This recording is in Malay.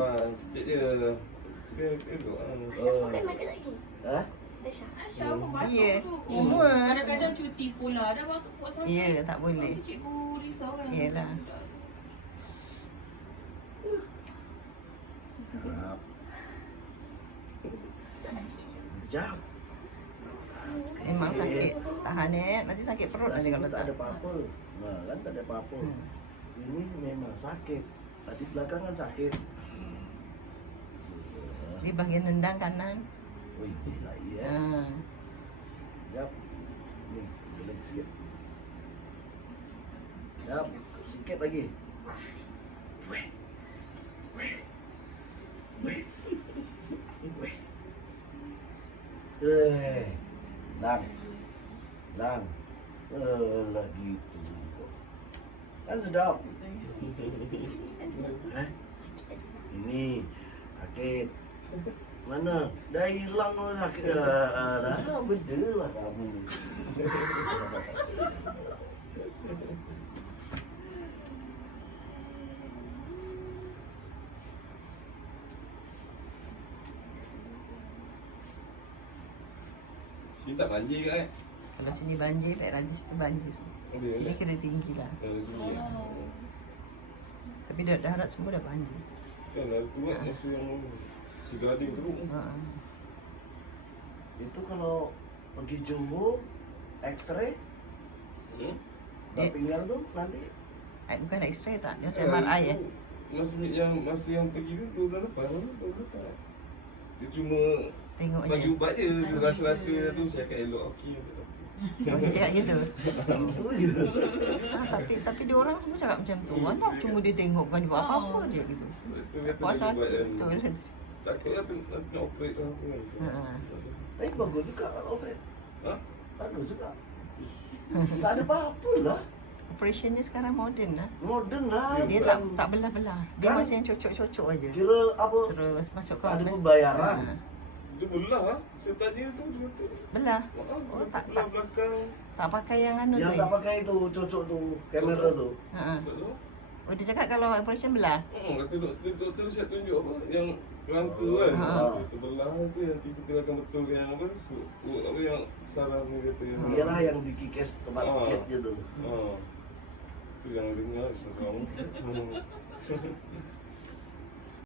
Abang sikit je. Sikit Asal pakai mic lagi? Ha? Aisyah Ya, semua. Kadang-kadang cuti sekolah dah waktu buat sama. Ya, tak boleh. Cikgu risau kan. Yalah. Sekejap. Memang sakit. Tahan nanti sakit perut nanti kalau Tak ada tak. apa-apa. Nah, kan tak ada apa-apa. Ini memang sakit. Tadi belakangan sakit. Di bagian nendang kanan. Wih, gila ya. Ha. Sekejap. Ni, lagi sikit. Sekejap. Sikit lagi. Weh. Weh. Weh. Weh. Lang. Lang. Lagi itu. Kan sedap. Hah? Ini sakit. Mana? Dah hilang sakit. Dah beda lah kamu. Sini tak banjir kan? Kalau sini banjir, Pak Rajis tu banjir semua. Sini kena tinggi lah. Tapi dah harap semua dah banjir. Kan ada tu kan masa yang Segading tu. Ha. Itu kalau pergi Johor, X-ray, pinggang tu nanti. Bukan X-ray tak? Dia macam MRI ya? Masa yang pergi tu 2 bulan lepas. Dia cuma Tengok bagi je. ubat je. Dia rasa-rasa tu saya akan elok okey. Oh, dia cakap gitu. Itu je. Tapi dia orang semua cakap macam tu. Mana cuma dia tengok, bukan dia buat apa-apa je gitu. Itu kata Puas dia hati buat kan. betul. Takutlah nak operate tu apa kan. Ha. Tapi bagus juga kalau operate. Ha? Bagus juga. Tak ada apa-apa lah. Operation ni sekarang moden lah. Modern lah. Dia tak belah-belah. Dia Kan? masih yang cocok-cocok aja. Kira apa? Terus masuk ke Tak ada mes- pembayaran. Ha. Dia belah lah. Saya tanya tu dia kata. Belah. Oh, tak- belah tak. belakang. Tak pakai yang anu Yang tu. tak pakai tu, cocok tu, kamera tu. Ha. Betul tu? Oh, dia cakap kalau operation belah. Kata doktor siap tunjuk apa yang rangka kan. Ha. Kita belah tu nanti kita akan betul yang apa apa yang saraf ni kata. Dia lah yang dikikis tempat Ah. cat je tu. Ha. Tu yang dengar sekarang.